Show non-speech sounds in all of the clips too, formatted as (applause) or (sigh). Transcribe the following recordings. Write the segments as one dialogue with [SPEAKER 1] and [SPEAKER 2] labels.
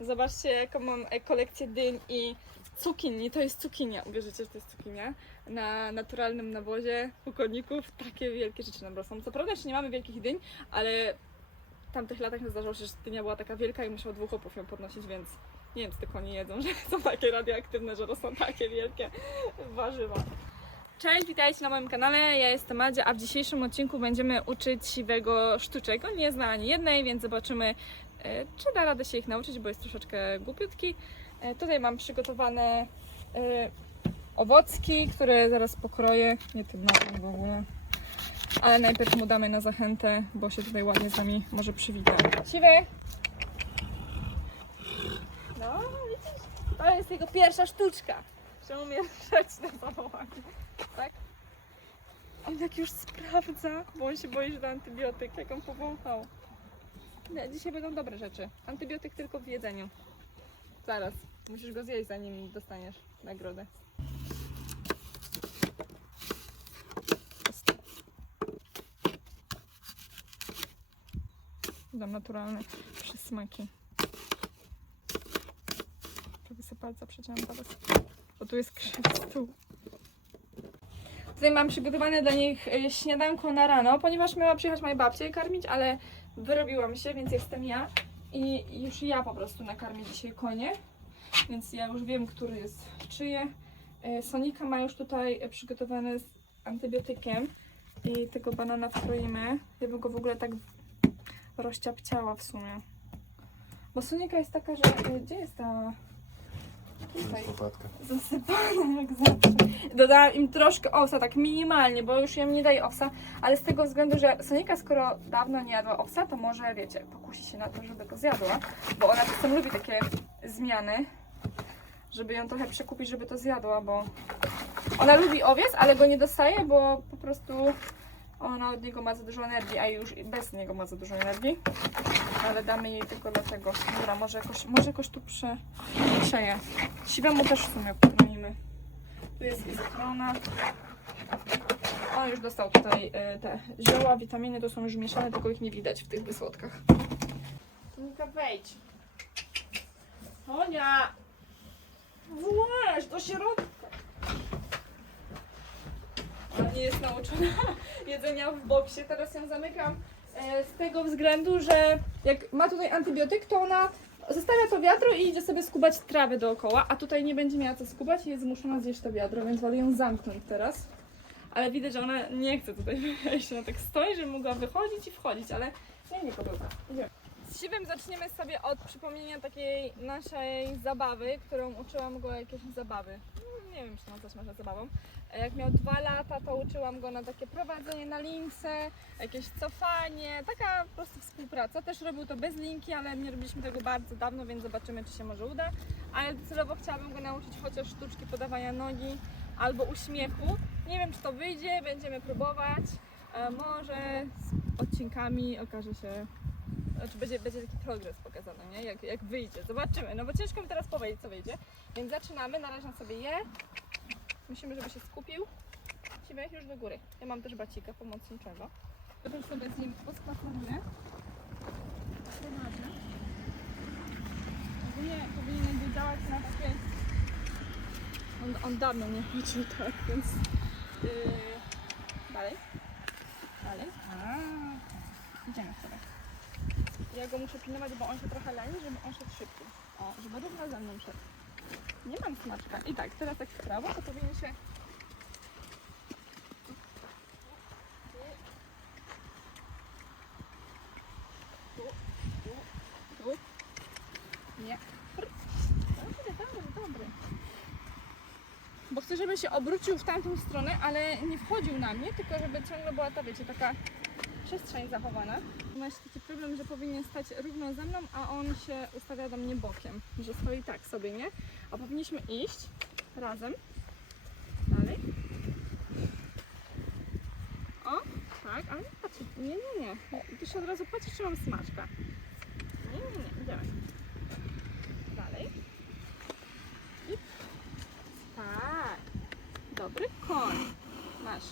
[SPEAKER 1] Zobaczcie, jaką mam e, kolekcję dyń i cukinii. To jest cukinia, uwierzycie, że to jest cukinia. Na naturalnym nawozie u koników takie wielkie rzeczy nam rosną. Co prawda jeszcze nie mamy wielkich dyń, ale w tamtych latach zdarzało się, że dynia była taka wielka i musiał dwóch opów ją podnosić, więc nie wiem, co te konie jedzą, (laughs) że są takie radioaktywne, że rosną takie wielkie warzywa. Cześć, witajcie na moim kanale, ja jestem Madzia, a w dzisiejszym odcinku będziemy uczyć siwego sztuczek. On nie zna ani jednej, więc zobaczymy, czy da radę się ich nauczyć, bo jest troszeczkę głupiutki. E, Tutaj mam przygotowane e, owocki, które zaraz pokroję, nie tym nożem w ogóle. Ale najpierw mu damy na zachętę, bo się tutaj ładnie z nami może przywita. Siwy! No, widzisz? To jest jego pierwsza sztuczka, że umie rzeć na zawołanie. Tak? On jak już sprawdza, bo on się boi, że to antybiotyk, jak on powąchał. Nie, dzisiaj będą dobre rzeczy. Antybiotyk tylko w jedzeniu. Zaraz. Musisz go zjeść, zanim dostaniesz nagrodę. Dam naturalne przysmaki. Prawie sobie palca przeciąłem teraz. Bo tu jest krzywy stół. Tutaj mam przygotowane dla nich y, śniadanko na rano, ponieważ miała przyjechać moja babcia je karmić, ale wyrobiłam się, więc jestem ja. I już ja po prostu nakarmię dzisiaj konie. Więc ja już wiem, który jest czyje. Y, Sonika ma już tutaj y, przygotowane z antybiotykiem. I tego banana wkroimy. Ja bym go w ogóle tak rozciapciała w sumie. Bo Sonika jest taka, że... y, Gdzie jest ta... Tutaj zasypane jak zawsze. Dodałam im troszkę owsa, tak minimalnie, bo już im nie daję owsa, ale z tego względu, że Sonika skoro dawno nie jadła owsa, to może, wiecie, pokusi się na to, żeby to zjadła, bo ona czasem lubi takie zmiany, żeby ją trochę przekupić, żeby to zjadła, bo ona lubi owiec, ale go nie dostaje, bo po prostu ona od niego ma za dużo energii, a już bez niego ma za dużo energii. Ale damy jej tylko dlatego. Dobra, może jakoś, może jakoś tu prze, przeje. Siwemu też w sumie pokroimy. Tu jest i strona. On już dostał tutaj y, te zioła, witaminy, to są już mieszane, tylko ich nie widać w tych wysłodkach. Nika, wejdź. Tonia! Właź do środka. Nie jest nauczona (laughs) jedzenia w boksie. Teraz ją zamykam e, z tego względu, że jak ma tutaj antybiotyk, to ona zostawia to wiadro i idzie sobie skubać trawę dookoła, a tutaj nie będzie miała co skubać i jest zmuszona zjeść to wiadro, więc wolę ją zamknąć teraz. Ale widać, że ona nie chce tutaj (laughs) wejść, ona tak stoi, że mogła wychodzić i wchodzić, ale nie, nie podoba. Idziemy. Z Siwem zaczniemy sobie od przypomnienia takiej naszej zabawy, którą uczyłam go jakiejś zabawy. Nie wiem, czy nazwać można zabawą. E, Jak miał dwa lata, to uczyłam go na takie prowadzenie na lince, jakieś cofanie, taka po prostu współpraca. Też robił to bez linki, ale nie robiliśmy tego bardzo dawno, więc zobaczymy, czy się może uda. Ale docelowo chciałabym go nauczyć chociaż sztuczki podawania nogi albo uśmiechu. Nie wiem, czy to wyjdzie, będziemy próbować. E, Może z odcinkami okaże się, znaczy będzie, będzie taki progres pokazany, nie? Jak, jak wyjdzie. Zobaczymy, no bo ciężko mi teraz powiedzieć, co wyjdzie. Więc zaczynamy, narażam sobie je. Musimy, żeby się skupił. Siwek już do góry. Ja mam też bacika pomocniczego. Potem sobie z nim pospaceruję. Prowadzę. Ogólnie powinienem był działać na takie... On, on dawno nie liczył tak, więc... Yy... Dalej. Dalej. A, Idziemy sobie. Ja go muszę pilnować, bo on się trochę leni, żeby on szedł szybciej. O, żeby równo za mną szedł. Nie mam smaczka. I tak, teraz tak w prawo, to powinien się... Tu, tu, tu. Nie. Dobry, dobry. Bo chcę, żeby się obrócił w tamtą stronę, ale nie wchodził na mnie, tylko żeby ciągle była ta, wiecie, taka przestrzeń zachowana. Ma się taki problem, że powinien stać równo ze mną, a on się ustawia do mnie bokiem, że stoi tak sobie, nie? A powinniśmy iść razem. Dalej. O, tak, ale patrz, nie, nie, nie. Ty się od razu patrzysz, czy mam smaczka. Nie, nie, nie, idziemy. Dalej. I tak. Dobry koń. Masz.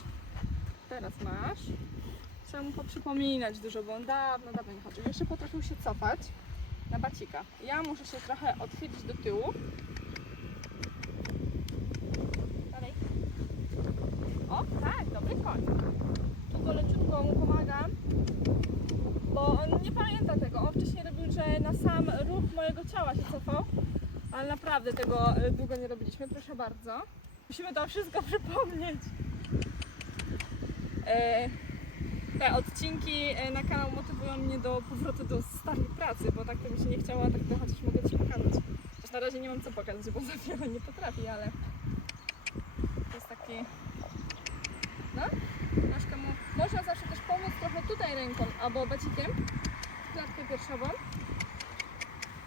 [SPEAKER 1] Teraz masz. Trzeba mu poprzypominać dużo, bo on dawno, dawno nie chodził. Jeszcze potrafił się cofać na bacika. Ja muszę się trochę odchylić do tyłu. Dalej. O, tak, dobry koń. Tu go leciutko mu pomagam, bo on nie pamięta tego. On wcześniej robił, że na sam ruch mojego ciała się cofał, ale naprawdę tego e, długo nie robiliśmy. Proszę bardzo. Musimy to wszystko (laughs) przypomnieć. E, te odcinki e, na kanał motywują mnie do powrotu do starej pracy, bo tak to mi się nie chciało, a tak to chociaż mogę Ci pokazać. Chociaż na razie nie mam co pokazać, bo (laughs) za wiele nie potrafi, ale to jest taki... No, troszkę mu... Można zawsze też pomóc trochę tutaj ręką, albo bacikiem, klatkę piersiową.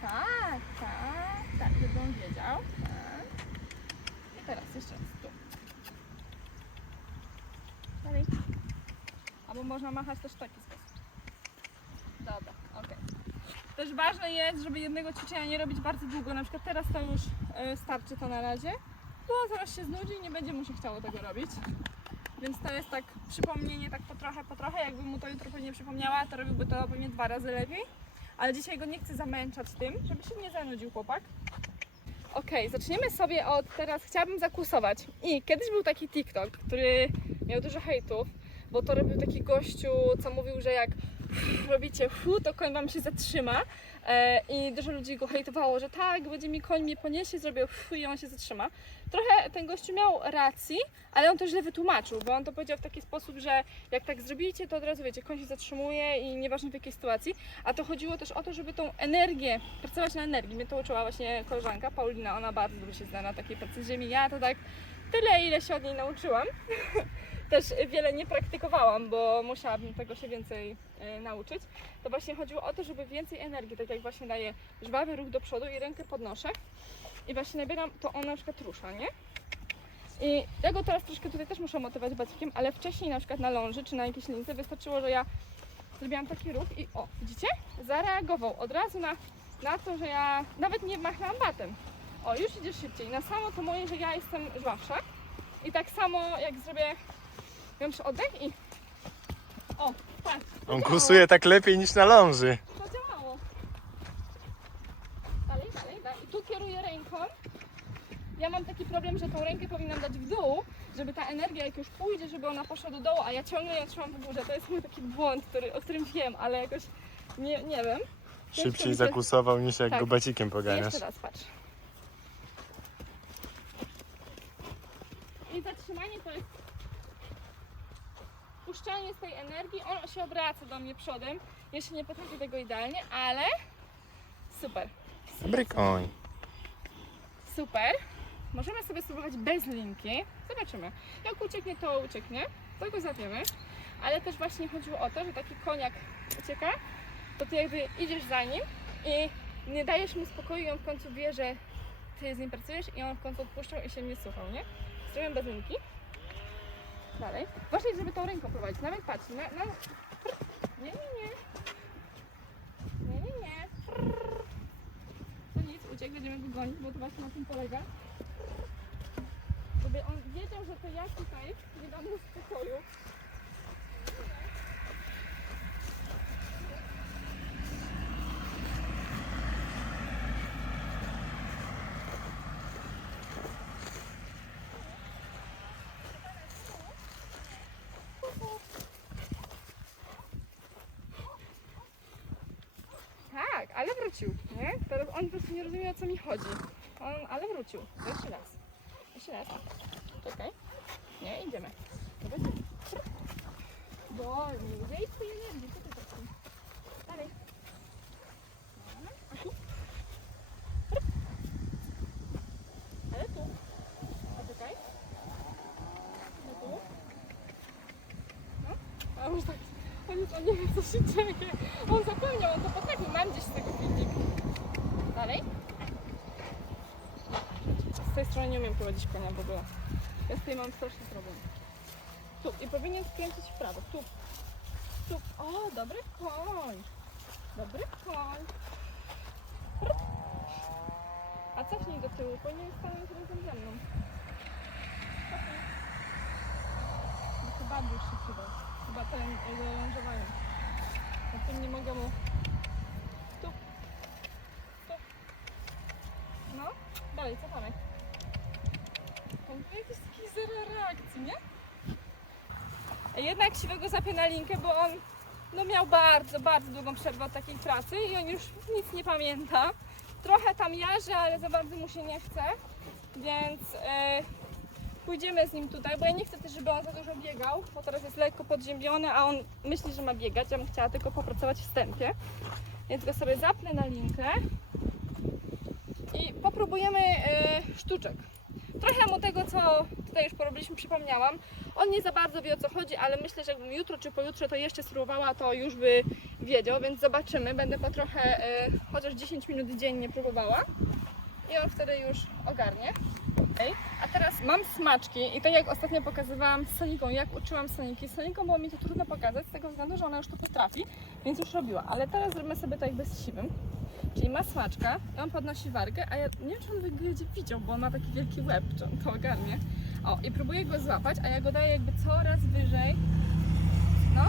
[SPEAKER 1] Tak, tak, tak, żeby on wiedział. Tak. I teraz jeszcze raz tu. Dalej. Albo można machać też w taki sposób. Dobra, okej. Też ważne jest, żeby jednego ćwiczenia nie robić bardzo długo. Na przykład teraz to już y, starczy to na razie, bo zaraz się znudzi i nie będzie mu się chciało tego robić. Więc to jest tak przypomnienie tak po trochę, po trochę. Jakbym mu to jutro pewnie przypomniała, to robiłby to pewnie dwa razy lepiej. Ale dzisiaj go nie chcę zamęczać tym, żeby się nie zanudził chłopak. Okej, zaczniemy sobie od teraz. Chciałabym zakusować. I kiedyś był taki TikTok, który miał dużo hejtów, bo to robił taki gościu, co mówił, że jak (laughs) robicie fu, to koń wam się zatrzyma. E, I dużo ludzi go hejtowało, że tak, będzie mi koń mnie poniesie, zrobię fu i on się zatrzyma. Trochę ten gościu miał racji, ale on to źle wytłumaczył, bo on to powiedział w taki sposób, że jak tak zrobicie, to od razu wiecie, koń się zatrzymuje i nieważne w jakiej sytuacji. A to chodziło też o to, żeby tą energię, pracować na energii. Mnie to uczyła właśnie koleżanka Paulina, ona bardzo dobrze się zna na takiej pracy ziemi. Ja to tak tyle, ile się od niej nauczyłam. (laughs) Też wiele nie praktykowałam, bo musiałabym tego się więcej e, nauczyć. To właśnie chodziło o to, żeby więcej energii, tak jak właśnie daję żwawy ruch do przodu i rękę podnoszę i właśnie nabieram, to on na przykład rusza, nie? I ja go teraz troszkę tutaj też muszę motywować bacikiem, ale wcześniej na przykład na ląży czy na jakiejś lince wystarczyło, że ja zrobiłam taki ruch i o, widzicie? Zareagował od razu na, na to, że ja nawet nie machnęłam batem. O, już idzie szybciej. Na samo to moje, że ja jestem żwawsza. I tak samo jak zrobię większy oddech i o, patrz.
[SPEAKER 2] On kusuje tak lepiej niż na ląży.
[SPEAKER 1] To działało. Dalej, dalej, dalej. I tu kieruję ręką. Ja mam taki problem, że tą rękę powinnam dać w dół, żeby ta energia jak już pójdzie, żeby ona poszła do dołu, a ja ciągle ją trzymam w górze. To jest mój taki błąd, który, o którym wiem, ale jakoś nie, nie wiem.
[SPEAKER 2] Szybciej
[SPEAKER 1] się-
[SPEAKER 2] zakusował niż jak
[SPEAKER 1] Tak.
[SPEAKER 2] go bacikiem poganiasz.
[SPEAKER 1] jeszcze raz, patrz. I zatrzymanie to jest puszczanie z tej energii. On się obraca do mnie przodem. Jeszcze nie potrafię tego idealnie, ale super.
[SPEAKER 2] Dobry koń.
[SPEAKER 1] Super. Możemy sobie spróbować bez linki. Zobaczymy. Jak ucieknie, to ucieknie. To go zawiemy. Ale też właśnie chodziło o to, że taki koniak ucieka, to ty jakby idziesz za nim i nie dajesz mu spokoju i on w końcu wie, że ty z nim pracujesz i on w końcu odpuszczał i się nie słuchał, nie? Zrobię bez linki. Dalej. Jest, żeby tą ręką prowadzić. Nawet patrz, na, na... Nie, nie, nie. Nie, nie, nie. To nic, uciek, będziemy go gonić, bo to właśnie na tym polega. Żeby on wiedział, że to ja tutaj nie dam mu spokoju. Tak, ale wrócił, nie? Teraz on po prostu nie rozumie o co mi chodzi. On, ale wrócił. Jeszcze raz. Jeszcze raz. Czekaj. Nie, idziemy. Dobra. Wolniej. Zejdź swojej energii. Co ty tak tam? Dalej. Dobra. A tu? Ale tu. A czekaj. No tu. No. A już tak. On już on nie wie co się dzieje. On zapomniał, on to potrafi. Mam gdzieś z tego filmik. Dalej. Z tej strony nie umiem prowadzić konia w ogóle. Ja z tej mam straszny problem. Tu. I powinien skręcić w prawo. Tu. Tu. O, dobry koń. Dobry koń. A cofnij do tyłu. Powinien stanąć razem ze mną. Cofnij. No chyba już się przydał. Chyba ten do lążowania. Na tym nie mogę mu... Tu. dalej, cofamy. Ma jakiś taki zero reakcji, nie? Jednak siwego zapie na linkę, bo on no miał bardzo, bardzo długą przerwę od takiej pracy i on już nic nie pamięta. Trochę tam jarzy, ale za bardzo mu się nie chce, więc e, pójdziemy z nim tutaj, bo ja nie chcę też, żeby on za dużo biegał, bo teraz jest lekko podziębiony, a on myśli, że ma biegać. Ja bym chciała tylko popracować w wstępie, więc go sobie zapnę na linkę i popróbujemy e, sztuczek. Trochę mu tego, co tutaj już porobiliśmy, przypomniałam. On nie za bardzo wie o co chodzi, ale myślę, że jakbym jutro czy pojutrze to jeszcze spróbowała, to już by wiedział, więc zobaczymy. Będę po trochę, e, chociaż 10 minut dziennie próbowała i on wtedy już ogarnie. Okej. A teraz mam smaczki i tak jak ostatnio pokazywałam z Soniką, jak uczyłam Soniki. Z Soniką było mi to trudno pokazać z tego względu, że ona już to potrafi, więc już robiła. Ale teraz zrobimy sobie tak bez siwym. Czyli ma smaczka, on podnosi wargę, a ja nie wiem, czy on będzie widział, bo on ma taki wielki łeb, czy on to ogarnie. O, i próbuję go złapać, a ja go daję jakby coraz wyżej. No.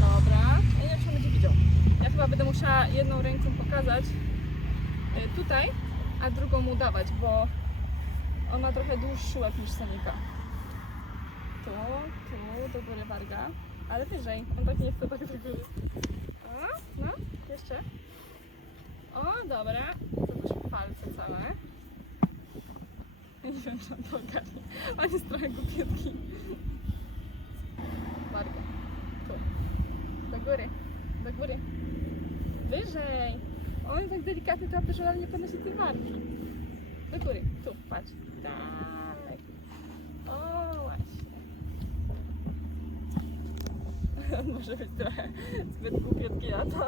[SPEAKER 1] Dobra. Ja nie wiem, czy on będzie widział. Ja chyba będę musiała jedną ręką pokazać y, tutaj, a drugą mu dawać, bo on ma trochę dłuższy łeb niż Sonika. Tu, tu, do góry warga, ale wyżej. On tak nie chce tak do. O, no, jeszcze. O, dobra. Zobacz palce całe. (laughs) Nie wiem, czy on to ogarnie. On jest trochę głupiutki. Warga. Tu. Do góry. Do góry. Wyżej. On tak delikatny, to że on nie podnosi tej wargi. Do góry. Tu, patrz. Dalej. O, właśnie. (laughs) Może być trochę zbyt głupiutki na to.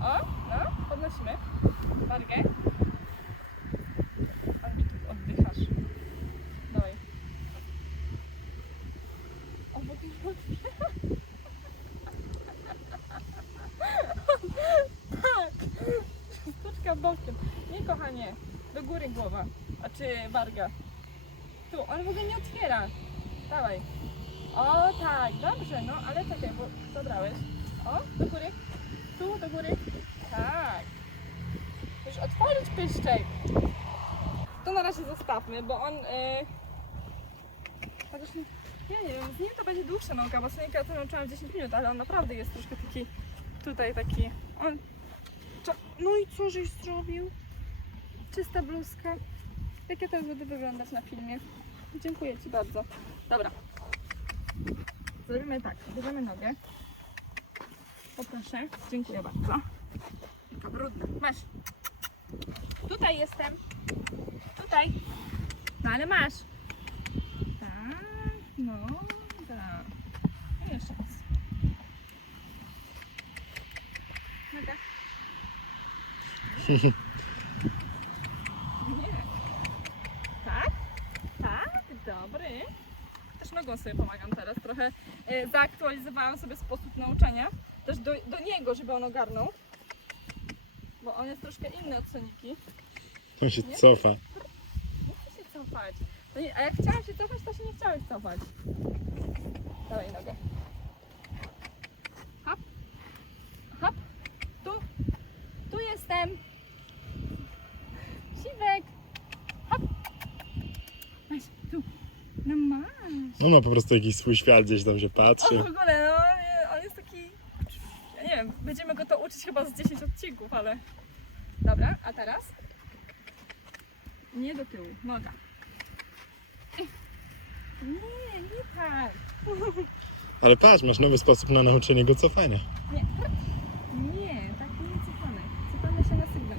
[SPEAKER 1] O, no, podnosimy. Wargę. A mi tu oddychasz. Dawaj. O, bo ty (laughs) Tak. Sztuczka bokiem. Nie, kochanie. Do góry głowa. A czy warga? Tu, on w ogóle nie otwiera. Dawaj. O, tak, dobrze, no, ale czekaj, bo zabrałeś. O, do góry. Tu, do góry. Tak. Już otworzyć pyszczek. To na razie zostawmy, bo on... Yy... Chociaż nie, ja nie wiem, z nim to będzie dłuższa nauka, bo Sonika to nauczyłam w 10 minut, ale on naprawdę jest troszkę taki... Tutaj taki... On... No i co żeś zrobił? Czysta bluzka. Jak ja teraz będę wyglądać na filmie? Dziękuję Ci bardzo. Dobra. Zrobimy tak, bierzemy nogę. Poproszę. Dziękuję bardzo. Taka brudna. Masz. Tutaj jestem. Tutaj. No ale masz. Tak, no, tak. I jeszcze raz. Noga. (laughs) Nie. Tak? Tak? Dobry. Też nogą sobie pomagam teraz. Trochę e, zaktualizowałam sobie sposób nauczania. Też do, do niego, żeby on ogarnął. Bo on jest troszkę inny od Soniki.
[SPEAKER 2] On się
[SPEAKER 1] Nie?
[SPEAKER 2] cofa.
[SPEAKER 1] Nie chcę się cofać. No a jak chciałam się cofać, to się nie chciałeś cofać. Dawaj nogę. Hop. Hop. Tu. Tu jestem. Siwek. Hop. Masz, tu. No masz.
[SPEAKER 2] On ma po prostu jakiś swój świat, gdzieś tam się
[SPEAKER 1] On
[SPEAKER 2] patrzy.
[SPEAKER 1] w ogóle, no, on jest taki... Ja nie wiem, będziemy go to uczyć chyba z 10 odcinków, ale... Dobra, a teraz? Nie do tyłu, noga. Nie, nie tak.
[SPEAKER 2] Ale patrz, masz nowy sposób na nauczenie go cofania.
[SPEAKER 1] Nie, nie, tak nie cofamy. Cofamy się na sygnał.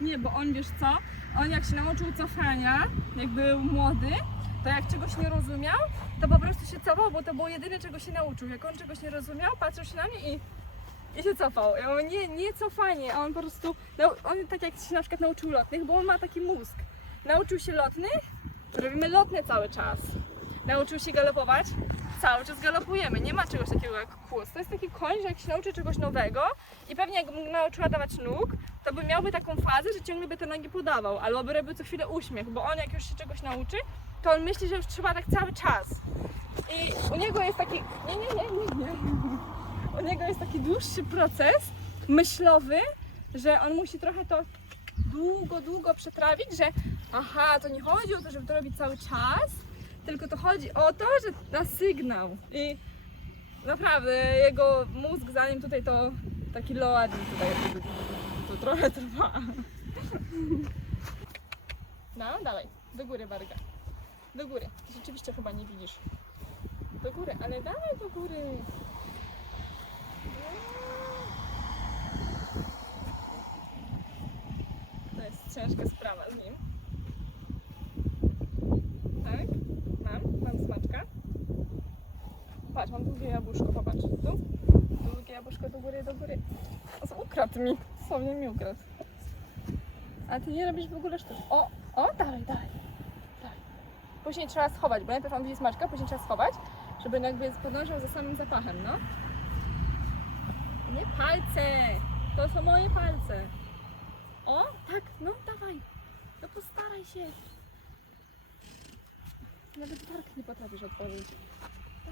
[SPEAKER 1] Nie, bo on wiesz co? On jak się nauczył cofania, jak był młody, to jak czegoś nie rozumiał, to po prostu się cofał, bo to było jedyne czego się nauczył. Jak on czegoś nie rozumiał, patrzył się na mnie i, i się cofał. Ja mówię, nie, nie cofanie, a on po prostu, nau- on tak jak się na przykład nauczył lotnych, bo on ma taki mózg. Nauczył się lotnych, robimy lotne cały czas. Nauczył się galopować, cały czas galopujemy. Nie ma czegoś takiego jak kłus. To jest taki koń, że jak się nauczy czegoś nowego i pewnie jakbym nauczyła dawać nóg, to by miałby taką fazę, że ciągle by te nogi podawał, albo by robił co chwilę uśmiech, bo on jak już się czegoś nauczy, to on myśli, że już trzeba tak cały czas. I u niego jest taki... Nie, nie, nie, nie, nie. U niego jest taki dłuższy proces myślowy, że on musi trochę to długo, długo przetrawić, że aha, to nie chodzi o to, żeby to robić cały czas, tylko to chodzi o to, że na sygnał. I naprawdę jego mózg zanim tutaj to taki loading tutaj to trochę trwa. No, dawaj, do góry Warga. Do góry. Ty rzeczywiście chyba nie widzisz. Do góry, ale dawaj do góry. To jest ciężka sprawa z nim. Tak? Mam? Mam smaczka? Patrz, mam długie jabłuszko, popatrz. Tu? Długie jabłuszko do góry, do góry. O, ukradł mi. Słownie mi ukradł. A ty nie robisz w ogóle sztuczki. O, o, dalej, dalej. dalej. Później trzeba schować, bo najpierw on widzi smaczka, później trzeba schować, żeby jakby podążał za samym zapachem, no. Nie palce! To są moje palce. O, tak, no dawaj. No postaraj się. Nawet tark nie potrafisz otworzyć.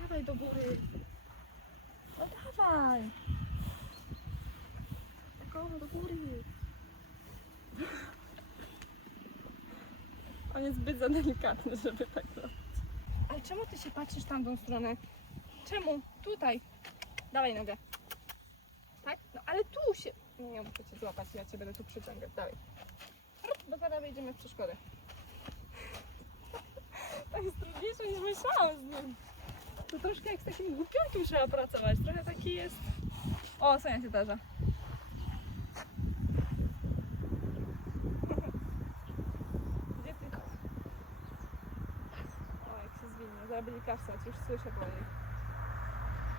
[SPEAKER 1] Dawaj do góry. No dawaj. Tak o, do góry. Jest zbyt za delikatny, żeby tak robić. Ale czemu ty się patrzysz tamtą stronę? Czemu? Tutaj. Dawaj nogę. Tak? No ale tu się... Nie, muszę cię złapać, ja cię będę tu przyciągać. Dawaj. Rup, Dokładnie wejdziemy w przeszkodę. (laughs) To jest trudniejsze niż myślałam z nim. To troszkę jak z takim głupionkiem trzeba pracować. Trochę taki jest... O, Sonia się tarza. Gdzie ty? O, jak się zwinie. Zaraz będzie kaszlać, już słyszę po niej.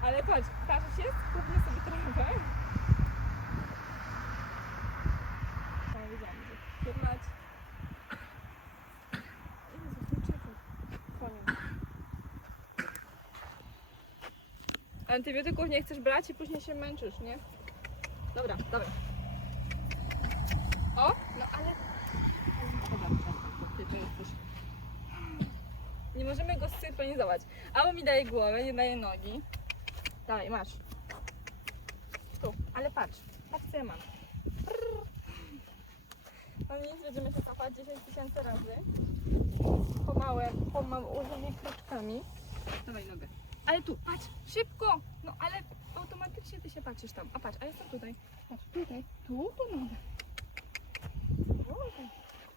[SPEAKER 1] Ale patrz, tarzysz jest? Kupmy sobie trawę. Nie czekaj. Koniec. Antybiotyków nie chcesz brać i później się męczysz, nie? Dobra, dawaj. O, no ale... Dobra, dobra, ty to jesteś. Nie zsynchronizować. Albo mi daje głowę, nie daje nogi. Dawaj, masz. Tu, ale patrz. Patrz co ja mam. Prrr. No nic, będziemy się kapać 10 tysięcy razy. Pomałe, pomałymi kroczkami. Dawaj nogę. Ale tu, patrz, szybko! No ale automatycznie ty się patrzysz tam. A patrz, a jestem tutaj. Patrz, tutaj. Tu, tu nogę.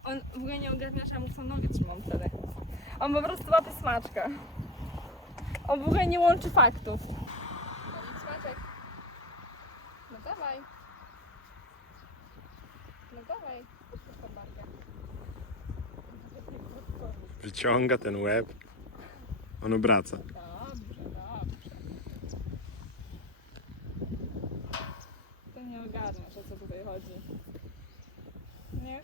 [SPEAKER 1] On w ogóle nie ogarnia, że ja mu tą nogę trzymam wtedy. On po prostu łapie smaczka. On w ogóle nie łączy faktów. No smaczek. No dawaj. No dawaj.
[SPEAKER 2] Wyciąga ten łeb. On obraca.
[SPEAKER 1] Dobrze, dobrze. To nie ogarniasz, o co tutaj chodzi. Nie?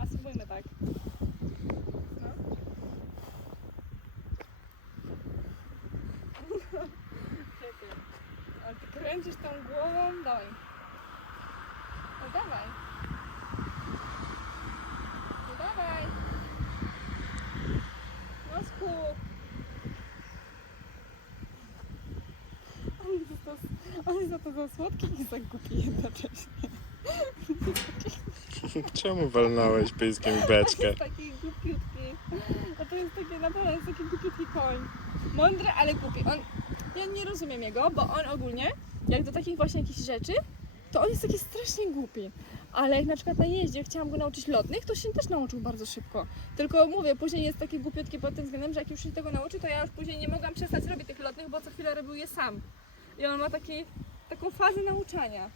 [SPEAKER 1] A spróbujmy tak. No. (laughs) Ale ty kręcisz tą głową? Dawaj. No dawaj. No dawaj. No skup. Za to, on jest za to za słodki i za głupi jednocześnie. (laughs)
[SPEAKER 2] Czemu walnąłeś pyskiem w beczkę?
[SPEAKER 1] jest taki głupiutki. A to jest taki, naprawdę jest taki głupiutki koń. Mądry, ale głupi. On, ja nie rozumiem jego, bo on ogólnie, jak do takich właśnie jakichś rzeczy, to on jest taki strasznie głupi. Ale jak na przykład na jeździe chciałam go nauczyć lotnych, to się też nauczył bardzo szybko. Tylko mówię, później jest taki głupiutki pod tym względem, że jak już się tego nauczy, to ja już później nie mogłam przestać robić tych lotnych, bo co chwilę robił je sam. I on ma taki, taką fazę nauczania.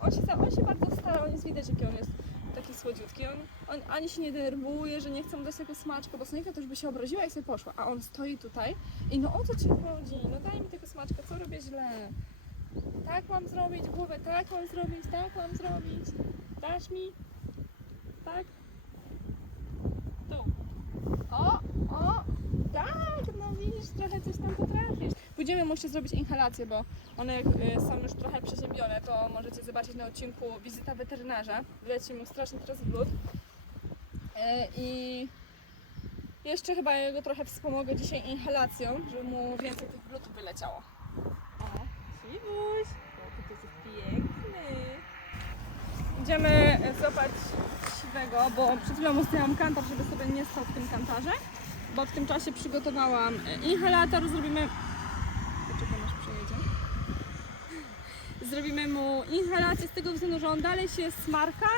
[SPEAKER 1] On się, on się bardzo stara, on jest widać, jaki on jest taki słodziutki. On, on ani się nie denerwuje, że nie chce mu dać tego smaczka, bo Sonika już by się obraziła i sobie poszła. A on stoi tutaj i no o co ci chodzi? No daj mi tego smaczka, co robię źle? Tak mam zrobić głowę, tak mam zrobić, tak mam zrobić. Dasz mi? Tak? Tu. O, o, tak, no widzisz, trochę coś tam potrafisz. Pójdziemy mu jeszcze zrobić inhalację, bo one y, są już trochę przeziębione, to możecie zobaczyć na odcinku wizyta weterynarza. Wleci mu strasznie teraz w blut. E, I jeszcze chyba jego trochę wspomogę dzisiaj inhalacją, żeby mu więcej tych blutów wyleciało. O, Siwuś, jaki ty jesteś piękny. idziemy e, złapać siwego, bo przed chwilą ustawiałam kantar, żeby sobie nie stał w tym kantarze, bo w tym czasie przygotowałam inhalator, zrobimy... Zrobimy mu inhalację z tego względu, że on dalej się smarka,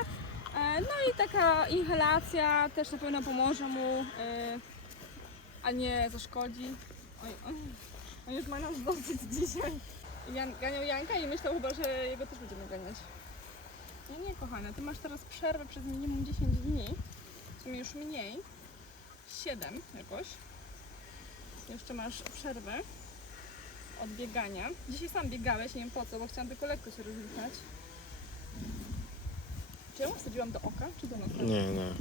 [SPEAKER 1] e, no i taka inhalacja też na pewno pomoże mu, e, a nie zaszkodzi. Oj, oj. On już ma nas dosyć dzisiaj. Jan, ganiał Janka i myślał chyba, że jego też będziemy ganiać. Nie, nie, kochana, ty masz teraz przerwę przez minimum 10 dni. W sumie już mniej. 7 jakoś. Jeszcze masz przerwę od biegania. Dzisiaj sam biegałeś, nie wiem po co, bo chciałam tylko lekko się rozliczać. Czy ja ją wsadziłam do oka, czy do nosa?
[SPEAKER 2] Nie, nie.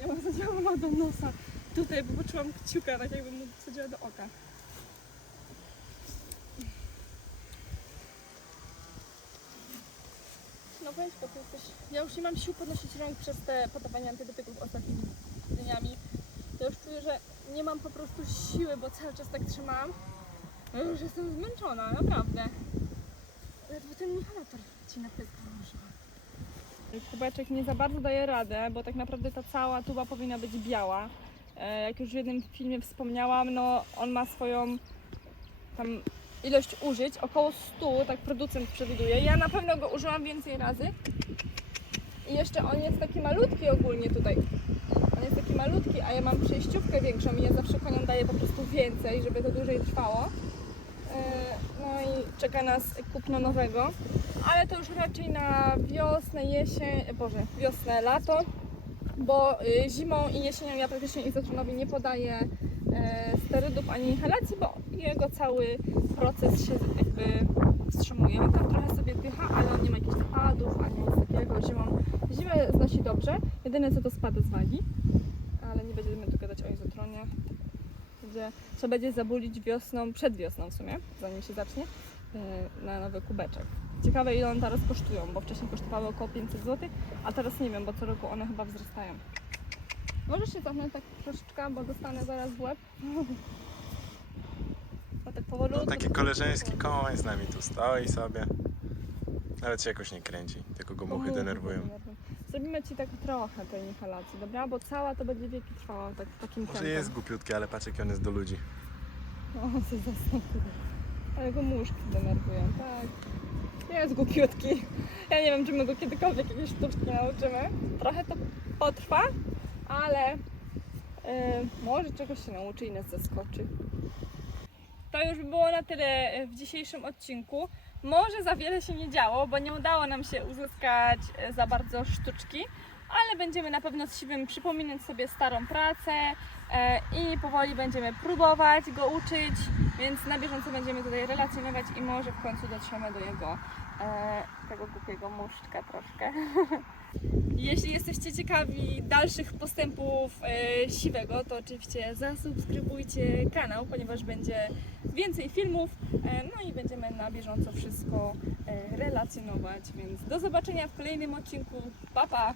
[SPEAKER 1] Ja ją wsadziłam do nosa. Tutaj, bo poczułam kciuka, tak jakbym mu wsadziła do oka. No weź, bo ty jesteś... Ja już nie mam sił podnosić rąk przez te podawanie antybiotyków ostatnimi dniami. To już czuję, że nie mam po prostu siły, bo cały czas tak trzymałam. No już jestem zmęczona, naprawdę. Ledwo ten inhalator ci na pysk. Kubeczek nie za bardzo daje radę, bo tak naprawdę ta cała tuba powinna być biała. E, Jak już w jednym filmie wspomniałam, no on ma swoją tam ilość użyć, około 100, tak producent przewiduje. Ja na pewno go użyłam więcej razy. I jeszcze on jest taki malutki ogólnie tutaj. On jest taki malutki, a ja mam przejściówkę większą i ja zawsze koniom daję po prostu więcej, żeby to dłużej trwało. I czeka nas kupno nowego, ale to już raczej na wiosnę, jesień, boże, wiosnę, lato, bo y, zimą i jesienią ja praktycznie izotronowi nie podaję e, sterydów ani inhalacji, bo jego cały proces się jakby wstrzymuje. On tam trochę sobie dycha, ale on nie ma jakichś napadów ani nic takiego. Zimą, zimę znosi dobrze, jedyne co to spada z wagi, ale nie będziemy tu gadać o izotronie. Będzie, trzeba będzie zabulić wiosną, przed wiosną w sumie, zanim się zacznie, e, na nowy kubeczek. Ciekawe ile one teraz kosztują, bo wcześniej kosztowały około 500 zł, a teraz nie wiem, bo co roku one chyba wzrastają. Możesz się cofnąć tak troszeczkę, bo dostanę zaraz w łeb. (laughs) No tak powolutku.
[SPEAKER 2] No, takie koleżeński koń z nami tu stoi sobie. Ale cię jakoś nie kręci, tylko go muchy denerwują.
[SPEAKER 1] Zrobimy Ci tak trochę tej inhalacji, dobra? Bo cała to będzie wieki trwała tak, w takim
[SPEAKER 2] Może jest głupiutki, ale patrz jaki on jest do ludzi.
[SPEAKER 1] O, co za smakuje. Ale go muszki denerwują, tak. Jest głupiutki. Ja nie wiem, czy my go kiedykolwiek jakieś sztuczki nauczymy. Trochę to potrwa, ale yy, może czegoś się nauczy i nas zaskoczy. To już by było na tyle w dzisiejszym odcinku. Może za wiele się nie działo, bo nie udało nam się uzyskać e, za bardzo sztuczki, ale będziemy na pewno z Siwym przypominać sobie starą pracę e, i powoli będziemy próbować go uczyć, więc na bieżąco będziemy tutaj relacjonować i może w końcu dotrzemy do jego e, tego głupiego muszczka troszkę. (laughs) Jeśli jesteście ciekawi dalszych postępów e, Siwego, to oczywiście zasubskrybujcie kanał, ponieważ będzie więcej filmów, no i będziemy na bieżąco wszystko relacjonować, więc do zobaczenia w kolejnym odcinku. Pa, pa!